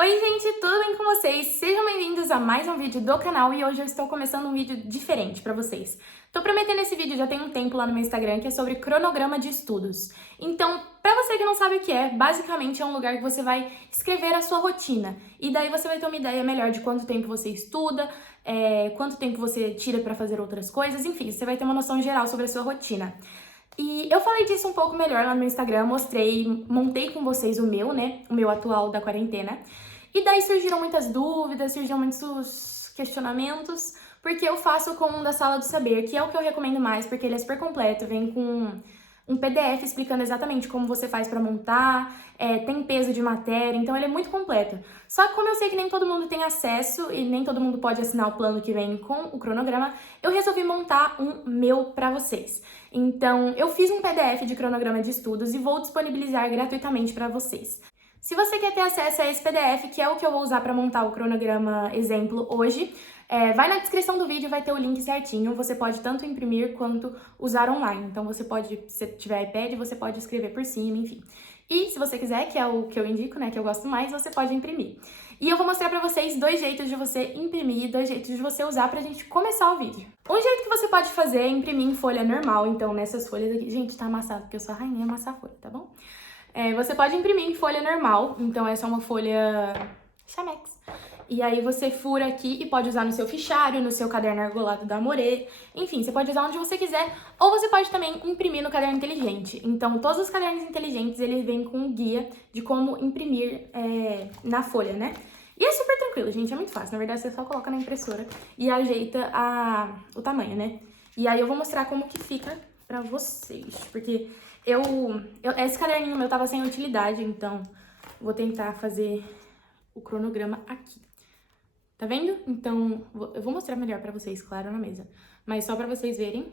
Oi gente, tudo bem com vocês? Sejam bem-vindos a mais um vídeo do canal e hoje eu estou começando um vídeo diferente pra vocês. Tô prometendo esse vídeo já tem um tempo lá no meu Instagram que é sobre cronograma de estudos. Então, pra você que não sabe o que é, basicamente é um lugar que você vai escrever a sua rotina e daí você vai ter uma ideia melhor de quanto tempo você estuda, quanto tempo você tira pra fazer outras coisas, enfim, você vai ter uma noção geral sobre a sua rotina. E eu falei disso um pouco melhor lá no meu Instagram, montei com vocês o meu, né? O meu atual da quarentena. E daí surgiram muitas dúvidas, surgiram muitos questionamentos, porque eu faço com um da Sala do Saber, que é o que eu recomendo mais, porque ele é super completo, vem com um PDF explicando exatamente como você faz pra montar, tem peso de matéria, então ele é muito completo. Só que como eu sei que nem todo mundo tem acesso e nem todo mundo pode assinar o plano que vem com o cronograma, eu resolvi montar um meu pra vocês. Então, eu fiz um PDF de cronograma de estudos e vou disponibilizar gratuitamente pra vocês. Se você quer ter acesso a esse PDF, que é o que eu vou usar para montar o cronograma exemplo hoje, vai na descrição do vídeo, vai ter o link certinho. Você pode tanto imprimir quanto usar online. Então você pode, se tiver iPad, você pode escrever por cima, enfim. E se você quiser, que é o que eu indico, né, que eu gosto mais, você pode imprimir. E eu vou mostrar pra vocês dois jeitos de você imprimir, dois jeitos de você usar pra gente começar o vídeo. Um jeito que você pode fazer é imprimir em folha normal, então nessas folhas aqui... Gente, tá amassado, porque eu sou a rainha amassar folha, tá bom? Você pode imprimir em folha normal, então essa é uma folha Chamex. E aí você fura aqui e pode usar no seu fichário, no seu caderno argolado da Amore, enfim, você pode usar onde você quiser, ou você pode também imprimir no caderno inteligente. Então todos os cadernos inteligentes, eles vêm com um guia de como imprimir na folha, né? E é super tranquilo, gente, é muito fácil. Na verdade, você só coloca na impressora e ajeita o tamanho, né? E aí eu vou mostrar como que fica pra vocês, porque esse caderninho meu tava sem utilidade, então vou tentar fazer o cronograma aqui. Tá vendo? Então, eu vou mostrar melhor pra vocês, claro, na mesa. Mas só pra vocês verem,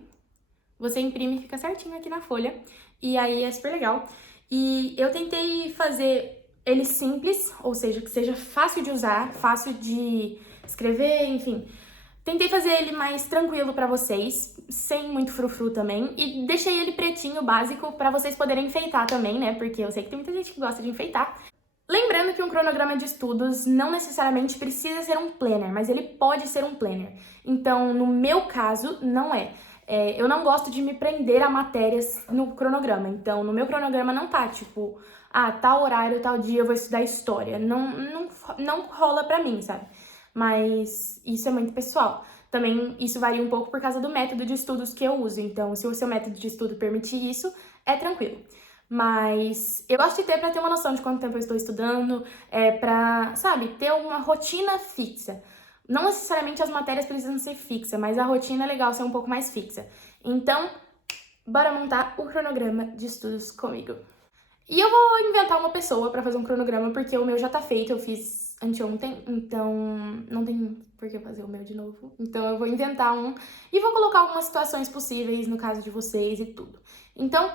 você imprime e fica certinho aqui na folha. E aí é super legal. E eu tentei fazer ele simples, ou seja, que seja fácil de usar, fácil de escrever, enfim. Tentei fazer ele mais tranquilo pra vocês, sem muito frufru também, e deixei ele pretinho, básico, pra vocês poderem enfeitar também, né? Porque eu sei que tem muita gente que gosta de enfeitar. Lembrando que um cronograma de estudos não necessariamente precisa ser um planner, mas ele pode ser um planner. Então, no meu caso, não é. Eu não gosto de me prender a matérias no cronograma. Então, no meu cronograma não tá, tipo, tal horário, tal dia eu vou estudar história. Não rola pra mim, sabe? Mas isso é muito pessoal. Também isso varia um pouco por causa do método de estudos que eu uso. Então, se o seu método de estudo permitir isso, é tranquilo. Mas eu gosto de ter pra ter uma noção de quanto tempo eu estou estudando, pra, sabe, ter uma rotina fixa. Não necessariamente as matérias precisam ser fixas, mas a rotina é legal ser um pouco mais fixa. Então, bora montar o cronograma de estudos comigo. E eu vou inventar uma pessoa pra fazer um cronograma, porque o meu já tá feito, eu fiz anteontem, então não tem por que fazer o meu de novo. Então eu vou inventar um e vou colocar algumas situações possíveis no caso de vocês e tudo. Então,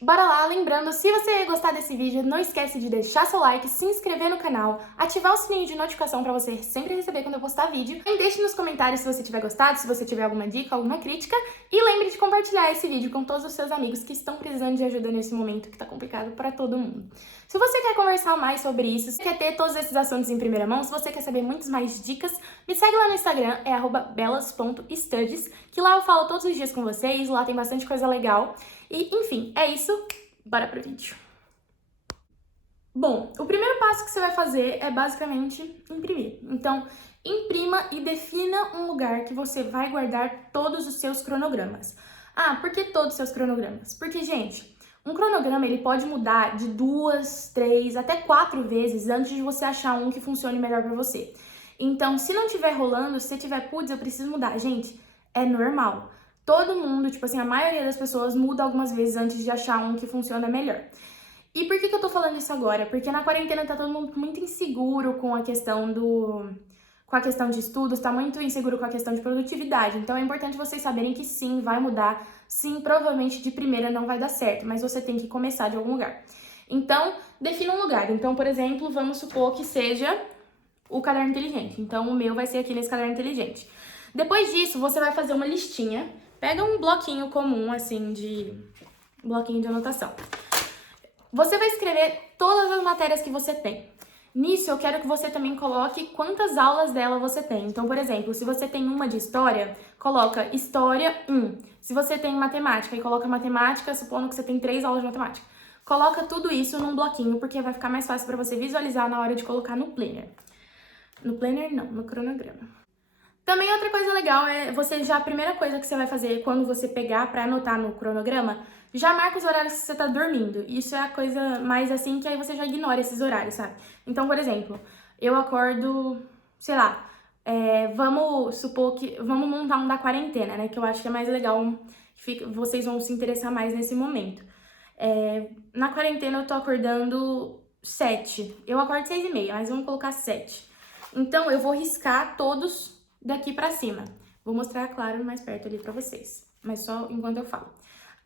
bora lá, lembrando, se você gostar desse vídeo, não esquece de deixar seu like, se inscrever no canal, ativar o sininho de notificação pra você sempre receber quando eu postar vídeo. E deixe nos comentários se você tiver gostado, se você tiver alguma dica, alguma crítica. E lembre de compartilhar esse vídeo com todos os seus amigos que estão precisando de ajuda nesse momento que tá complicado pra todo mundo. Se você quer conversar mais sobre isso, se quer ter todos esses assuntos em primeira mão, se você quer saber muitas mais dicas, me segue lá no Instagram, é @belas.studies, que lá eu falo todos os dias com vocês, lá tem bastante coisa legal. E, enfim, é isso. Bora pro vídeo. Bom, o primeiro passo que você vai fazer é basicamente imprimir. Então, imprima e defina um lugar que você vai guardar todos os seus cronogramas. Por que todos os seus cronogramas? Porque, gente, um cronograma ele pode mudar de 2, 3, até 4 vezes antes de você achar um que funcione melhor pra você. Então, se não tiver rolando, se você tiver, putz, eu preciso mudar. Gente, é normal. Todo mundo, tipo assim, a maioria das pessoas muda algumas vezes antes de achar um que funciona melhor. E por que eu tô falando isso agora? Porque na quarentena tá todo mundo muito inseguro com a questão de estudos, tá muito inseguro com a questão de produtividade. Então é importante vocês saberem que sim, vai mudar. Sim, provavelmente de primeira não vai dar certo, mas você tem que começar de algum lugar. Então, defina um lugar. Então, por exemplo, vamos supor que seja o caderno inteligente. Então, o meu vai ser aqui nesse caderno inteligente. Depois disso, você vai fazer uma listinha. Pega um bloquinho comum, assim, bloquinho de anotação. Você vai escrever todas as matérias que você tem. Nisso, eu quero que você também coloque quantas aulas dela você tem. Então, por exemplo, se você tem uma de história, coloca história 1. Se você tem matemática e coloca matemática, supondo que você tem 3 aulas de matemática. Coloca tudo isso num bloquinho, porque vai ficar mais fácil para você visualizar na hora de colocar no planner. No planner não, no cronograma. Também outra coisa legal é você já, a primeira coisa que você vai fazer quando você pegar pra anotar no cronograma, já marca os horários que você tá dormindo. Isso é a coisa mais assim que aí você já ignora esses horários, sabe? Então, por exemplo, eu acordo, sei lá, vamos supor que, vamos montar um da quarentena, né? Que eu acho que é mais legal, vocês vão se interessar mais nesse momento. Na quarentena eu tô acordando 7. Eu acordo 6h30, mas vamos colocar 7. Então, eu vou riscar todos daqui pra cima. Vou mostrar, claro, mais perto ali pra vocês, mas só enquanto eu falo.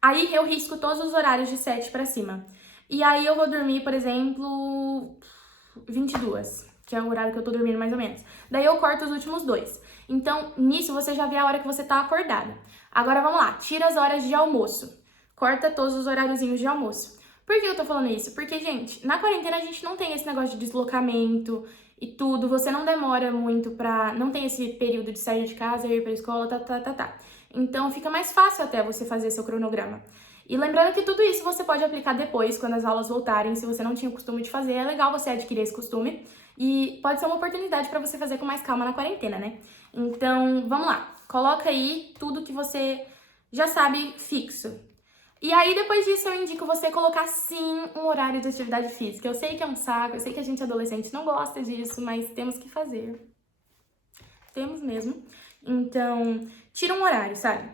Aí, eu risco todos os horários de 7 pra cima. E aí, eu vou dormir, por exemplo, 22, que é o horário que eu tô dormindo mais ou menos. Daí, eu corto os últimos 2. Então, nisso, você já vê a hora que você tá acordada. Agora, vamos lá. Tira as horas de almoço. Corta todos os horáriozinhos de almoço. Por que eu tô falando isso? Porque, gente, na quarentena a gente não tem esse negócio de deslocamento e tudo. Você não demora muito não tem esse período de sair de casa, ir pra escola, tá. Então, fica mais fácil até você fazer seu cronograma. E lembrando que tudo isso você pode aplicar depois, quando as aulas voltarem. Se você não tinha o costume de fazer, é legal você adquirir esse costume. E pode ser uma oportunidade pra você fazer com mais calma na quarentena, né? Então, vamos lá. Coloca aí tudo que você já sabe fixo. E aí, depois disso, eu indico você colocar, sim, um horário de atividade física. Eu sei que é um saco, eu sei que a gente adolescente não gosta disso, mas temos que fazer. Temos mesmo. Então, tira um horário, sabe?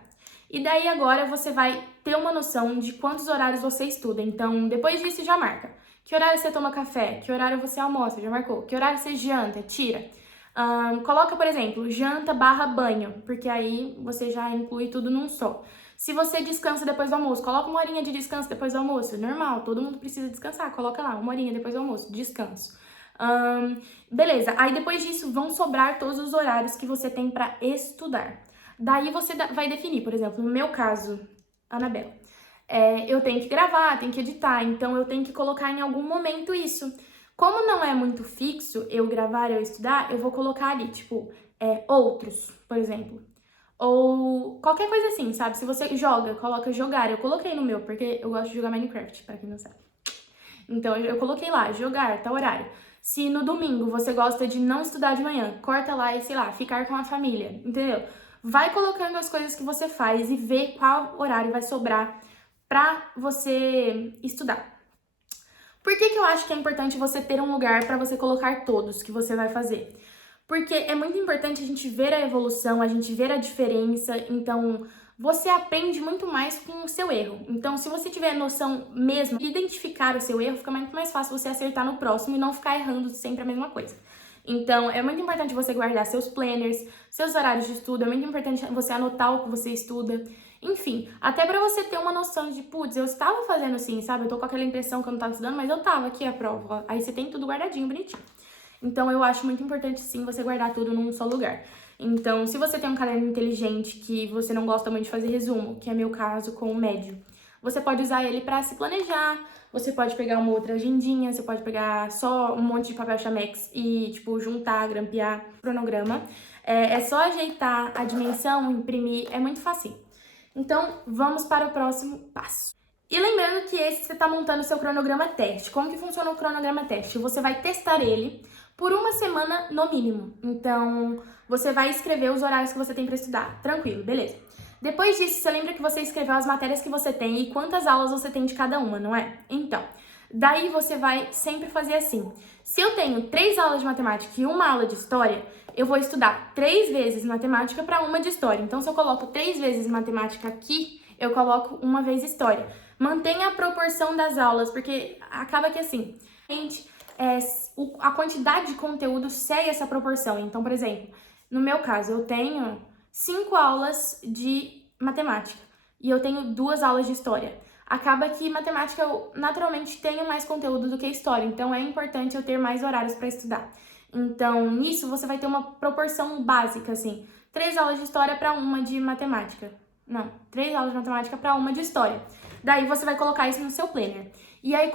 E daí, agora, você vai ter uma noção de quantos horários você estuda. Então, depois disso, já marca. Que horário você toma café? Que horário você almoça? Já marcou. Que horário você janta? Tira. Coloca, por exemplo, janta barra banho, porque aí você já inclui tudo num só. Se você descansa depois do almoço, coloca uma horinha de descanso depois do almoço. Normal, todo mundo precisa descansar. Coloca lá, uma horinha depois do almoço, descanso. Beleza, aí depois disso vão sobrar todos os horários que você tem pra estudar. Daí você vai definir, por exemplo, no meu caso, Anabela, eu tenho que gravar, tenho que editar, então eu tenho que colocar em algum momento isso. Como não é muito fixo eu gravar, eu estudar, eu vou colocar ali, tipo, outros, por exemplo. Ou qualquer coisa assim, sabe? Se você joga, coloca jogar. Eu coloquei no meu, porque eu gosto de jogar Minecraft, pra quem não sabe. Então, eu coloquei lá, jogar, tal horário. Se no domingo você gosta de não estudar de manhã, corta lá e, sei lá, ficar com a família, entendeu? Vai colocando as coisas que você faz e vê qual horário vai sobrar pra você estudar. Por que eu acho que é importante você ter um lugar pra você colocar todos que você vai fazer? Porque é muito importante a gente ver a evolução, a gente ver a diferença, então você aprende muito mais com o seu erro. Então, se você tiver noção mesmo de identificar o seu erro, fica muito mais fácil você acertar no próximo e não ficar errando sempre a mesma coisa. Então, é muito importante você guardar seus planners, seus horários de estudo, é muito importante você anotar o que você estuda. Enfim, até pra você ter uma noção de, putz, eu estava fazendo assim, sabe? Eu tô com aquela impressão que eu não tava estudando, mas eu tava aqui a prova. Aí você tem tudo guardadinho, bonitinho. Então, eu acho muito importante, sim, você guardar tudo num só lugar. Então, se você tem um caderno inteligente que você não gosta muito de fazer resumo, que é meu caso com o médio, você pode usar ele pra se planejar, você pode pegar uma outra agendinha, você pode pegar só um monte de papel chamex e, tipo, juntar, grampear, cronograma. É só ajeitar a dimensão, imprimir, é muito fácil. Então, vamos para o próximo passo. E lembrando que esse você está montando o seu cronograma teste. Como que funciona o cronograma teste? Você vai testar ele por uma semana no mínimo. Então, você vai escrever os horários que você tem para estudar. Tranquilo, beleza. Depois disso, você lembra que você escreveu as matérias que você tem e quantas aulas você tem de cada uma, não é? Então, daí você vai sempre fazer assim. Se eu tenho 3 aulas de matemática e uma aula de história, eu vou estudar 3 vezes matemática para uma de história. Então, se eu coloco 3 vezes matemática aqui, eu coloco uma vez história. Mantenha a proporção das aulas, porque acaba que assim, a quantidade de conteúdo segue essa proporção. Então, por exemplo, no meu caso, eu tenho 5 aulas de matemática e eu tenho 2 aulas de história. Acaba que matemática eu naturalmente tenho mais conteúdo do que história, então é importante eu ter mais horários para estudar. Então, nisso você vai ter uma proporção básica, assim, 3 aulas de história para uma de matemática. Não, 3 aulas de matemática para uma de história. Daí você vai colocar isso no seu planner. E aí,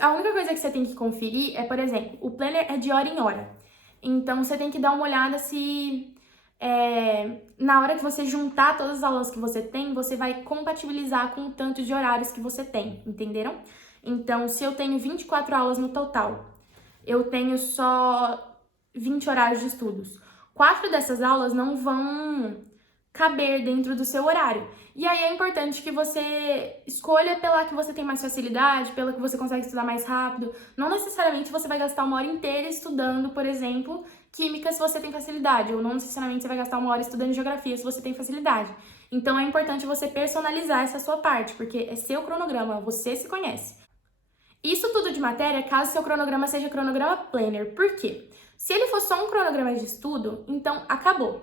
a única coisa que você tem que conferir é, por exemplo, o planner é de hora em hora. Então, você tem que dar uma olhada se na hora que você juntar todas as aulas que você tem, você vai compatibilizar com o tanto de horários que você tem, entenderam? Então, se eu tenho 24 aulas no total, eu tenho só 20 horários de estudos. 4 dessas aulas não vão caber dentro do seu horário. E aí é importante que você escolha pela que você tem mais facilidade, pela que você consegue estudar mais rápido. Não necessariamente você vai gastar uma hora inteira estudando, por exemplo, química se você tem facilidade, ou não necessariamente você vai gastar uma hora estudando geografia se você tem facilidade. Então é importante você personalizar essa sua parte, porque é seu cronograma, você se conhece. Isso tudo de matéria caso seu cronograma seja cronograma planner. Por quê? Se ele for só um cronograma de estudo, então acabou.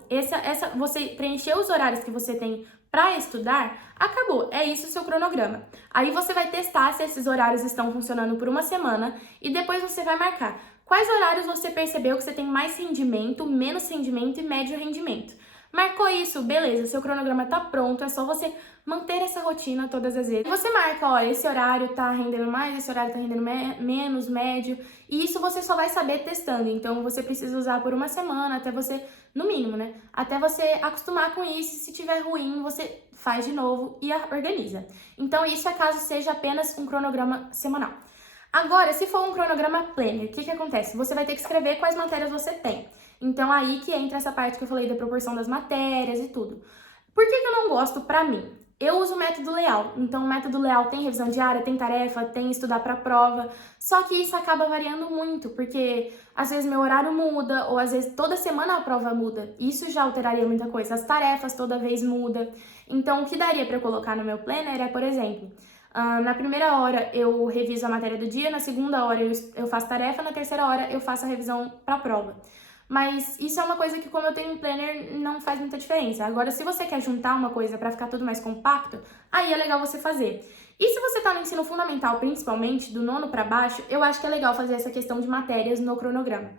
Você preencheu os horários que você tem para estudar, acabou. É isso o seu cronograma. Aí você vai testar se esses horários estão funcionando por uma semana e depois você vai marcar quais horários você percebeu que você tem mais rendimento, menos rendimento e médio rendimento. Marcou isso, beleza, seu cronograma tá pronto, é só você manter essa rotina todas as vezes. Você marca, ó, esse horário tá rendendo mais, esse horário tá rendendo menos, médio, e isso você só vai saber testando. Então você precisa usar por uma semana, até você, no mínimo, né? Até você acostumar com isso, e se tiver ruim, você faz de novo e organiza. Então isso é caso seja apenas um cronograma semanal. Agora, se for um cronograma planner, o que acontece? Você vai ter que escrever quais matérias você tem. Então, aí que entra essa parte que eu falei da proporção das matérias e tudo. Por que eu não gosto pra mim? Eu uso o método Leal. Então, o método Leal tem revisão diária, tem tarefa, tem estudar pra prova. Só que isso acaba variando muito, porque às vezes meu horário muda, ou às vezes toda semana a prova muda. Isso já alteraria muita coisa. As tarefas toda vez muda. Então, o que daria pra eu colocar no meu planner é, por exemplo, na primeira hora eu reviso a matéria do dia, na segunda hora eu faço tarefa, na terceira hora eu faço a revisão pra prova. Mas isso é uma coisa que, como eu tenho um planner, não faz muita diferença. Agora, se você quer juntar uma coisa pra ficar tudo mais compacto, aí é legal você fazer. E se você tá no ensino fundamental, principalmente, do nono pra baixo, eu acho que é legal fazer essa questão de matérias no cronograma.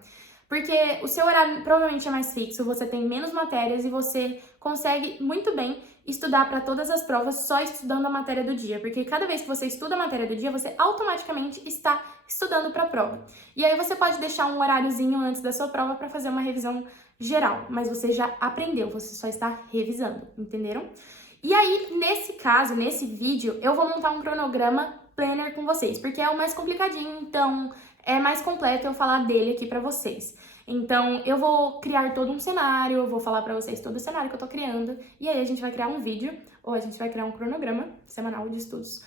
Porque o seu horário provavelmente é mais fixo, você tem menos matérias e você consegue muito bem estudar para todas as provas só estudando a matéria do dia. Porque cada vez que você estuda a matéria do dia, você automaticamente está estudando para a prova. E aí você pode deixar um horáriozinho antes da sua prova para fazer uma revisão geral, mas você já aprendeu, você só está revisando, entenderam? E aí, nesse caso, nesse vídeo, eu vou montar um cronograma planner com vocês, porque é o mais complicadinho, então é mais completo eu falar dele aqui pra vocês. Então, eu vou criar todo um cenário, eu vou falar pra vocês todo o cenário que eu tô criando, e aí a gente vai criar um vídeo, ou a gente vai criar um cronograma semanal de estudos.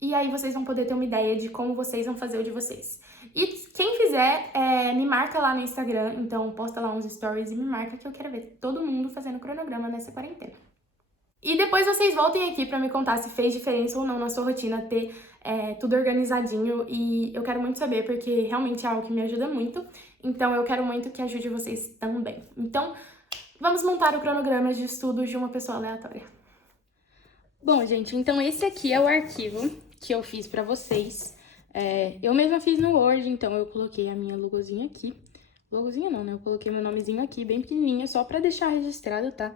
E aí vocês vão poder ter uma ideia de como vocês vão fazer o de vocês. E quem fizer, me marca lá no Instagram, então posta lá uns stories e me marca que eu quero ver todo mundo fazendo cronograma nessa quarentena. E depois vocês voltem aqui pra me contar se fez diferença ou não na sua rotina ter tudo organizadinho. E eu quero muito saber, porque realmente é algo que me ajuda muito. Então eu quero muito que ajude vocês também. Então, vamos montar o cronograma de estudos de uma pessoa aleatória. Bom, gente, então esse aqui é o arquivo que eu fiz pra vocês. Eu mesma fiz no Word, então eu coloquei a minha logozinha aqui. Logozinha não, né? Eu coloquei meu nomezinho aqui, bem pequenininho, só pra deixar registrado, tá?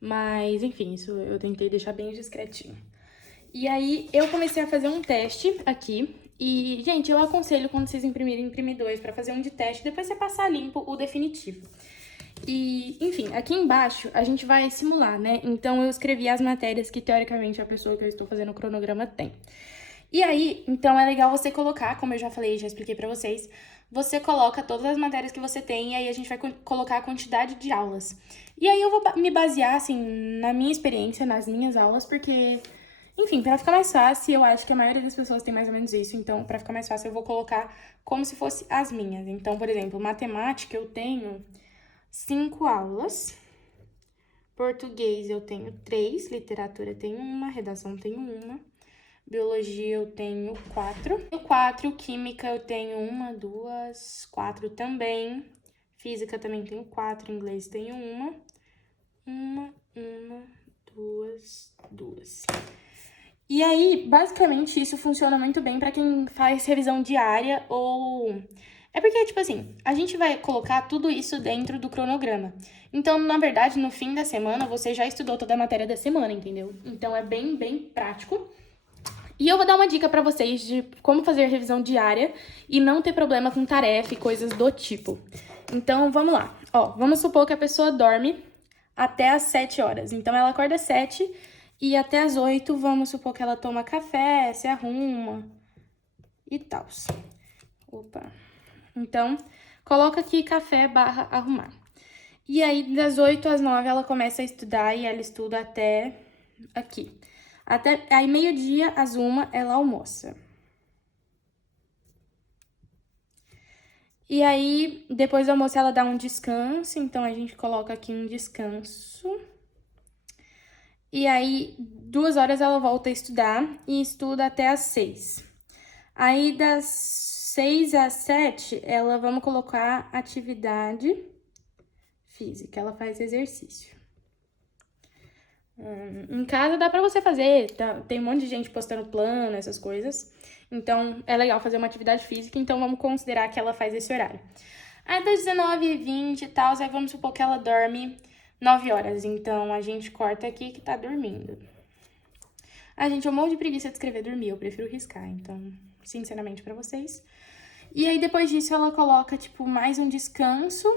Mas, enfim, isso eu tentei deixar bem discretinho. E aí, eu comecei a fazer um teste aqui. E, gente, eu aconselho quando vocês imprimirem, imprimir dois pra fazer um de teste, depois você passar limpo o definitivo. E, enfim, aqui embaixo a gente vai simular, né? Então, eu escrevi as matérias que, teoricamente, a pessoa que eu estou fazendo o cronograma tem. E aí, então, é legal você colocar, como eu já falei, já expliquei pra vocês, você coloca todas as matérias que você tem e aí a gente vai colocar a quantidade de aulas. E aí eu vou me basear, assim, na minha experiência, nas minhas aulas, porque, enfim, pra ficar mais fácil, eu acho que a maioria das pessoas tem mais ou menos isso, então, pra ficar mais fácil, eu vou colocar como se fosse as minhas. Então, por exemplo, matemática eu tenho 5 aulas, português eu tenho 3, literatura eu tenho 1, redação eu tenho 1, biologia eu tenho 4, química eu tenho 1, 2, 4 também, física também tenho 4, inglês tenho 1, 2. E aí, basicamente, isso funciona muito bem pra quem faz revisão diária ou... É porque, tipo assim, a gente vai colocar tudo isso dentro do cronograma. Então, na verdade, no fim da semana, você já estudou toda a matéria da semana, entendeu? Então, é bem prático. E eu vou dar uma dica pra vocês de como fazer revisão diária e não ter problema com tarefa e coisas do tipo. Então, vamos lá. Ó, vamos supor que a pessoa dorme até às 7 horas. Então, ela acorda às 7 e até às 8, vamos supor que ela toma café, se arruma e tal. Opa. Então, coloca aqui café barra arrumar. E aí, das 8 às 9, ela começa a estudar e ela estuda até aqui. Até aí, meio-dia, às 1, ela almoça. E aí, depois do almoço, ela dá um descanso. Então, a gente coloca aqui um descanso. E aí, 2 horas, ela volta a estudar e estuda até às 6. Aí, das 6 às 7, vamos colocar atividade física. Ela faz exercício. Em casa dá pra você fazer, tem um monte de gente postando plano, essas coisas. Então, é legal fazer uma atividade física, então vamos considerar que ela faz esse horário. Aí, das 19h20 e tal, aí vamos supor que ela dorme 9 horas. Então, a gente corta aqui que tá dormindo. Gente, eu morro de preguiça de escrever dormir, eu prefiro riscar, então, sinceramente pra vocês. E aí, depois disso, ela coloca, tipo, mais um descanso.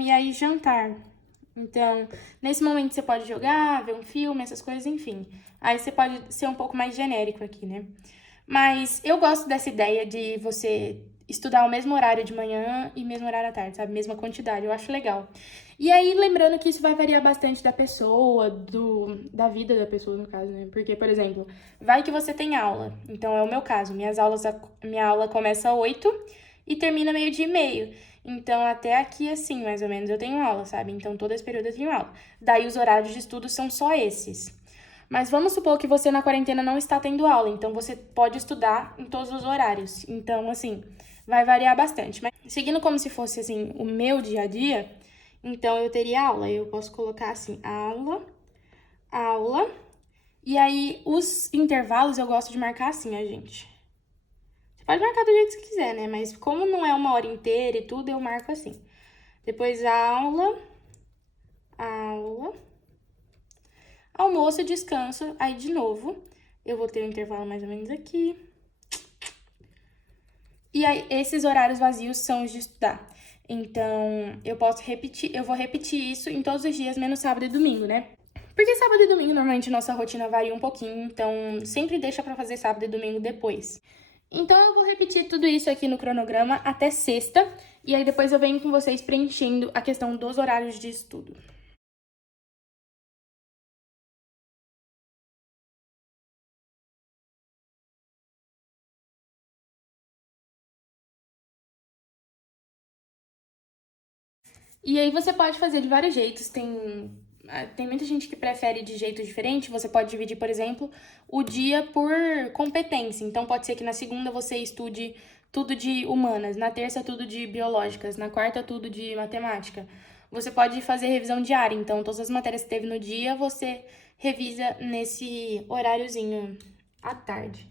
E aí, jantar. Então, nesse momento você pode jogar, ver um filme, essas coisas, enfim. Aí você pode ser um pouco mais genérico aqui, né? Mas eu gosto dessa ideia de você estudar o mesmo horário de manhã e mesmo horário à tarde, sabe? Mesma quantidade, eu acho legal. E aí, lembrando que isso vai variar bastante da pessoa, da vida da pessoa, no caso, né? Porque, por exemplo, vai que você tem aula. Então, é o meu caso. Minha aula começa às 8 e termina meio-dia e meio. Então, até aqui, assim, mais ou menos, eu tenho aula, sabe? Então, todo esse período eu tenho aula. Daí, os horários de estudo são só esses. Mas vamos supor que você, na quarentena, não está tendo aula. Então, você pode estudar em todos os horários. Então, assim, vai variar bastante. Mas, seguindo como se fosse, assim, o meu dia a dia, então, eu teria aula. Eu posso colocar, assim, aula, aula. E aí, os intervalos eu gosto de marcar assim, gente. Pode marcar do jeito que você quiser, né? Mas como não é uma hora inteira e tudo, eu marco assim. Depois aula, aula, almoço, descanso. Aí, de novo, eu vou ter um intervalo mais ou menos aqui. E aí, esses horários vazios são os de estudar. Então, eu vou repetir isso em todos os dias, menos sábado e domingo, né? Porque sábado e domingo, normalmente, nossa rotina varia um pouquinho. Então, sempre deixa pra fazer sábado e domingo depois. Então, eu vou repetir tudo isso aqui no cronograma até sexta, e aí depois eu venho com vocês preenchendo a questão dos horários de estudo. E aí você pode fazer de vários jeitos, tem muita gente que prefere de jeito diferente. Você pode dividir, por exemplo, o dia por competência. Então, pode ser que na segunda você estude tudo de humanas, na terça tudo de biológicas, na quarta tudo de matemática. Você pode fazer revisão diária, então todas as matérias que teve no dia você revisa nesse horáriozinho à tarde.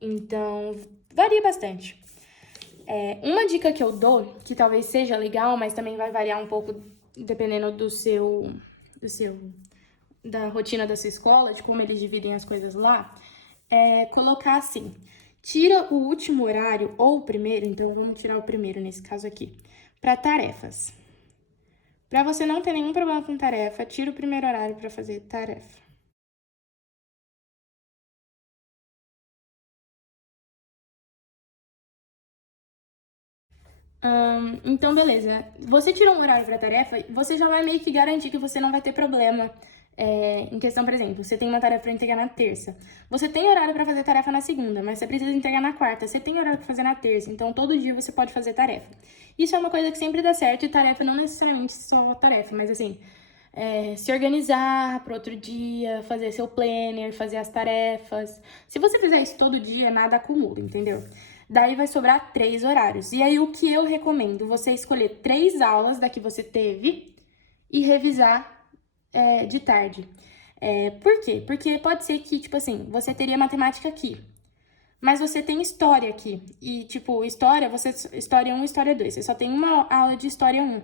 Então, varia bastante. Uma dica que eu dou, que talvez seja legal, mas também vai variar um pouco dependendo da rotina da sua escola, de como eles dividem as coisas lá, é colocar assim: tira o último horário ou o primeiro, então vamos tirar o primeiro nesse caso aqui, para tarefas. Para você não ter nenhum problema com tarefa, tira o primeiro horário para fazer tarefa. Então, beleza. Você tirou um horário para tarefa, você já vai meio que garantir que você não vai ter problema. Em questão, por exemplo, você tem uma tarefa para entregar na terça. Você tem horário para fazer tarefa na segunda, mas você precisa entregar na quarta. Você tem horário para fazer na terça, então todo dia você pode fazer tarefa. Isso é uma coisa que sempre dá certo, e tarefa não necessariamente só tarefa, mas assim, se organizar para outro dia, fazer seu planner, fazer as tarefas. Se você fizer isso todo dia, nada acumula, entendeu? Daí vai sobrar 3 horários. E aí, o que eu recomendo? Você escolher 3 aulas da que você teve e revisar de tarde. Por quê? Porque pode ser que, tipo assim, você teria matemática aqui, mas você tem história aqui. E, tipo, história 1 e história 2. Você só tem uma aula de história 1.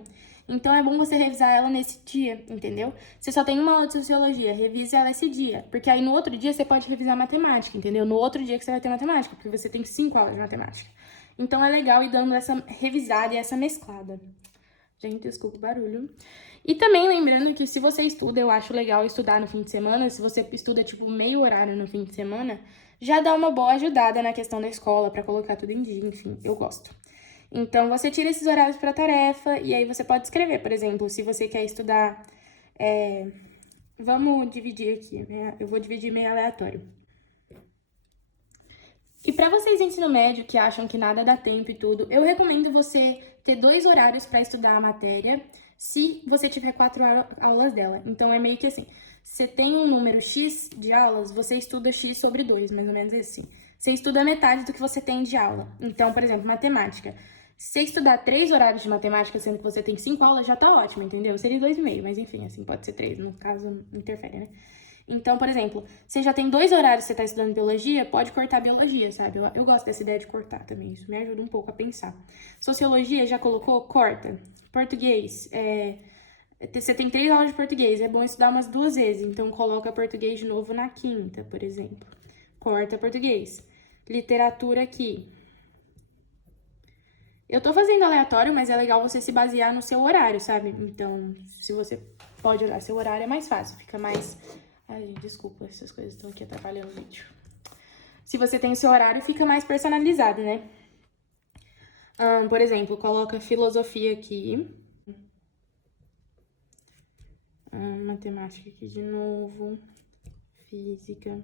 Então é bom você revisar ela nesse dia, entendeu? Você só tem uma aula de sociologia, revise ela esse dia. Porque aí no outro dia você pode revisar matemática, entendeu? No outro dia que você vai ter matemática, porque você tem 5 aulas de matemática. Então é legal ir dando essa revisada e essa mesclada. Gente, desculpa o barulho. E também lembrando que se você estuda, eu acho legal estudar no fim de semana. Se você estuda, tipo, meio horário no fim de semana, já dá uma boa ajudada na questão da escola, pra colocar tudo em dia, enfim, eu gosto. Então, você tira esses horários pra tarefa e aí você pode escrever, por exemplo, se você quer estudar... Vamos dividir aqui, né? Eu vou dividir meio aleatório. E para vocês do ensino médio que acham que nada dá tempo e tudo, eu recomendo você ter 2 horários para estudar a matéria, se você tiver 4 aulas dela. Então é meio que assim, você tem um número X de aulas, você estuda X sobre 2, mais ou menos assim. Você estuda metade do que você tem de aula. Então, por exemplo, matemática. Se você estudar 3 horários de matemática, sendo que você tem 5 aulas, já tá ótimo, entendeu? Seria 2,5, mas enfim, assim, pode ser 3, no caso, não interfere, né? Então, por exemplo, você já tem 2 horários que você tá estudando biologia, pode cortar biologia, sabe? Eu gosto dessa ideia de cortar também, isso me ajuda um pouco a pensar. Sociologia, já colocou? Corta. Português, você tem 3 aulas de português, é bom estudar umas 2 vezes, então coloca português de novo na quinta, por exemplo. Corta português. Literatura aqui. Eu tô fazendo aleatório, mas é legal você se basear no seu horário, sabe? Então, se você pode olhar seu horário, é mais fácil, fica mais... Ai, desculpa, essas coisas estão aqui atrapalhando o vídeo. Se você tem o seu horário, fica mais personalizado, né? Por exemplo, coloca filosofia aqui. Matemática aqui de novo. Física.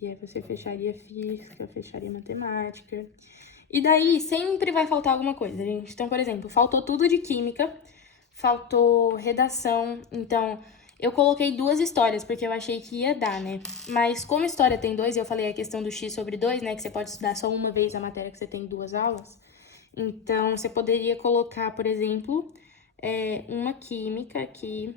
E aí você fecharia física, fecharia matemática. E daí sempre vai faltar alguma coisa, gente. Então, por exemplo, faltou tudo de química, faltou redação. Então, eu coloquei 2 histórias, porque eu achei que ia dar, né? Mas como história tem 2, e eu falei a questão do X sobre 2, né? Que você pode estudar só uma vez a matéria que você tem 2 aulas. Então, você poderia colocar, por exemplo, uma química aqui.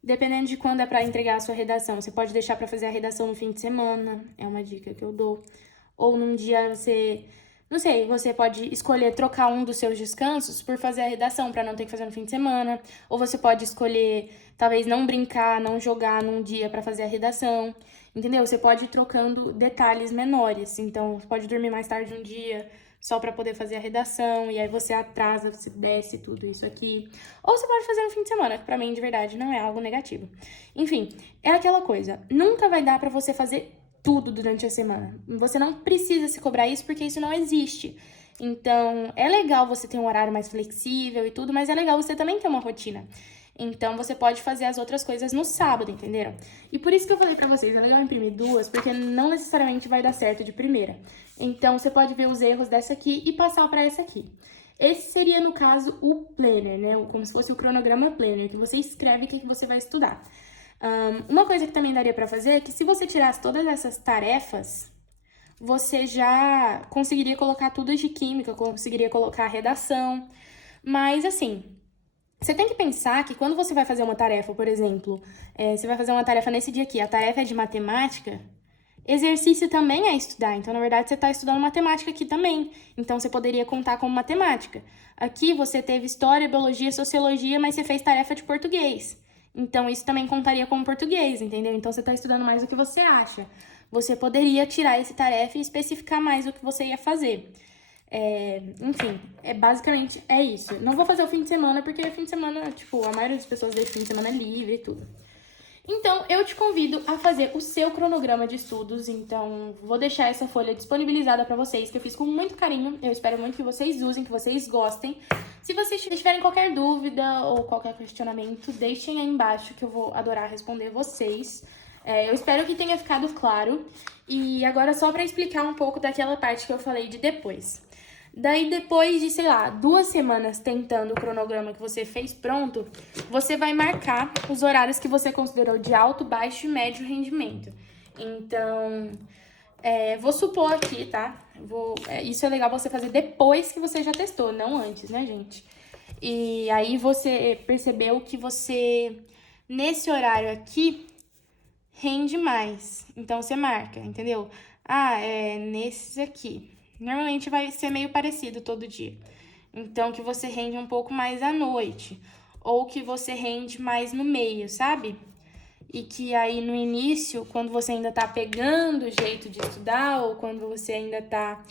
Dependendo de quando é pra entregar a sua redação, você pode deixar pra fazer a redação no fim de semana, é uma dica que eu dou. Ou num dia você... Não sei, você pode escolher trocar um dos seus descansos por fazer a redação, pra não ter que fazer no fim de semana. Ou você pode escolher, talvez, não brincar, não jogar num dia pra fazer a redação. Entendeu? Você pode ir trocando detalhes menores. Então, você pode dormir mais tarde um dia só pra poder fazer a redação. E aí você atrasa, você desce tudo isso aqui. Ou você pode fazer no fim de semana, que pra mim, de verdade, não é algo negativo. Enfim, é aquela coisa. Nunca vai dar pra você fazer tudo durante a semana. Você não precisa se cobrar isso, porque isso não existe. Então, é legal você ter um horário mais flexível e tudo, mas é legal você também ter uma rotina. Então, você pode fazer as outras coisas no sábado, entenderam? E por isso que eu falei pra vocês, é legal imprimir 2, porque não necessariamente vai dar certo de primeira. Então, você pode ver os erros dessa aqui e passar pra essa aqui. Esse seria, no caso, o planner, né? Como se fosse o cronograma planner, que você escreve o que você vai estudar. Uma coisa que também daria pra fazer é que se você tirasse todas essas tarefas, você já conseguiria colocar tudo de química, conseguiria colocar redação. Mas, assim, você tem que pensar que quando você vai fazer uma tarefa, por exemplo, você vai fazer uma tarefa nesse dia aqui, a tarefa é de matemática, exercício também é estudar. Então, na verdade, você está estudando matemática aqui também. Então, você poderia contar como matemática. Aqui, você teve história, biologia, sociologia, mas você fez tarefa de português. Então, isso também contaria como português, entendeu? Então, você está estudando mais do que você acha. Você poderia tirar essa tarefa e especificar mais o que você ia fazer. Enfim, basicamente é isso. Não vou fazer o fim de semana, porque fim de semana, tipo, a maioria das pessoas deixa o fim de semana livre e tudo. Então, eu te convido a fazer o seu cronograma de estudos. Então, vou deixar essa folha disponibilizada pra vocês, que eu fiz com muito carinho. Eu espero muito que vocês usem, que vocês gostem. Se vocês tiverem qualquer dúvida ou qualquer questionamento, deixem aí embaixo, que eu vou adorar responder vocês. Eu espero que tenha ficado claro. E agora, só pra explicar um pouco daquela parte que eu falei de depois. Daí, depois de, sei lá, 2 semanas tentando o cronograma que você fez pronto, você vai marcar os horários que você considerou de alto, baixo e médio rendimento. Então, vou supor aqui, tá? Isso é legal você fazer depois que você já testou, não antes, né, gente? E aí você percebeu que você, nesse horário aqui, rende mais. Então, você marca, entendeu? Nesse aqui. Normalmente vai ser meio parecido todo dia. Então, que você rende um pouco mais à noite. Ou que você rende mais no meio, sabe? E que aí no início, quando você ainda tá pegando o jeito de estudar, ou quando você ainda tá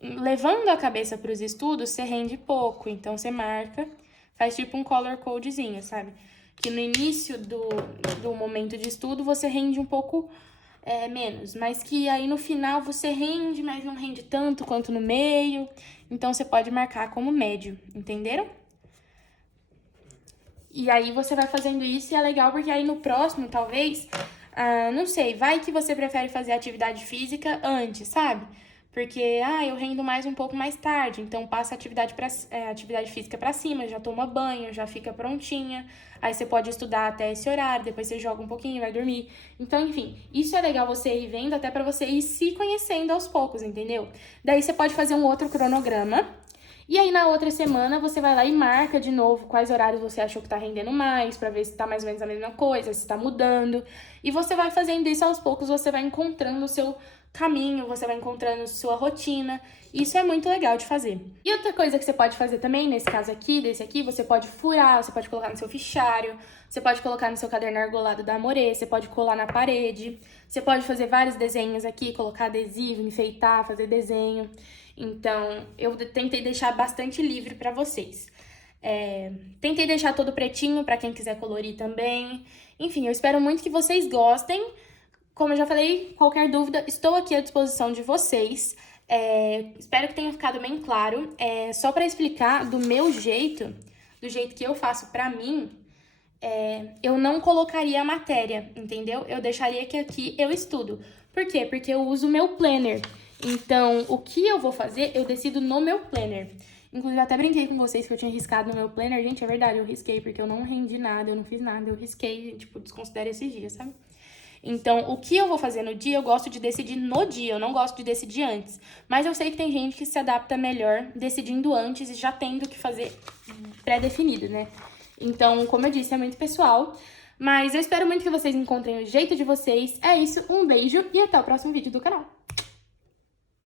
levando a cabeça para os estudos, você rende pouco. Então, você marca, faz tipo um color codezinho, sabe? Que no início do momento de estudo, você rende um pouco menos. Mas que aí no final você rende, mas não rende tanto quanto no meio. Então, você pode marcar como médio, entenderam? E aí você vai fazendo isso e é legal porque aí no próximo, talvez, não sei, vai que você prefere fazer atividade física antes, sabe? Porque, eu rendo mais um pouco mais tarde, então passa a atividade física pra cima, já toma banho, já fica prontinha. Aí você pode estudar até esse horário, depois você joga um pouquinho, vai dormir. Então, enfim, isso é legal você ir vendo até pra você ir se conhecendo aos poucos, entendeu? Daí você pode fazer um outro cronograma. E aí, na outra semana, você vai lá e marca de novo quais horários você achou que tá rendendo mais, pra ver se tá mais ou menos a mesma coisa, se tá mudando. E você vai fazendo isso aos poucos, você vai encontrando o seu caminho, você vai encontrando sua rotina. Isso é muito legal de fazer. E outra coisa que você pode fazer também, nesse caso aqui, desse aqui, você pode furar, você pode colocar no seu fichário, você pode colocar no seu caderno argolado da Amore, você pode colar na parede, você pode fazer vários desenhos aqui, colocar adesivo, enfeitar, fazer desenho. Então, eu tentei deixar bastante livre pra vocês. Tentei deixar todo pretinho pra quem quiser colorir também. Enfim, eu espero muito que vocês gostem. Como eu já falei, qualquer dúvida, estou aqui à disposição de vocês. Espero que tenha ficado bem claro. Só pra explicar do meu jeito, do jeito que eu faço pra mim, eu não colocaria a matéria, entendeu? Eu deixaria que aqui eu estudo. Por quê? Porque eu uso o meu planner. Então, o que eu vou fazer, eu decido no meu planner. Inclusive, eu até brinquei com vocês que eu tinha riscado no meu planner. Gente, é verdade, eu risquei, porque eu não rendi nada, eu não fiz nada. Eu risquei, tipo, desconsidero esses dias, sabe? Então, o que eu vou fazer no dia, eu gosto de decidir no dia, eu não gosto de decidir antes. Mas eu sei que tem gente que se adapta melhor decidindo antes e já tendo o que fazer pré-definido, né? Então, como eu disse, é muito pessoal. Mas eu espero muito que vocês encontrem o jeito de vocês. É isso, um beijo e até o próximo vídeo do canal.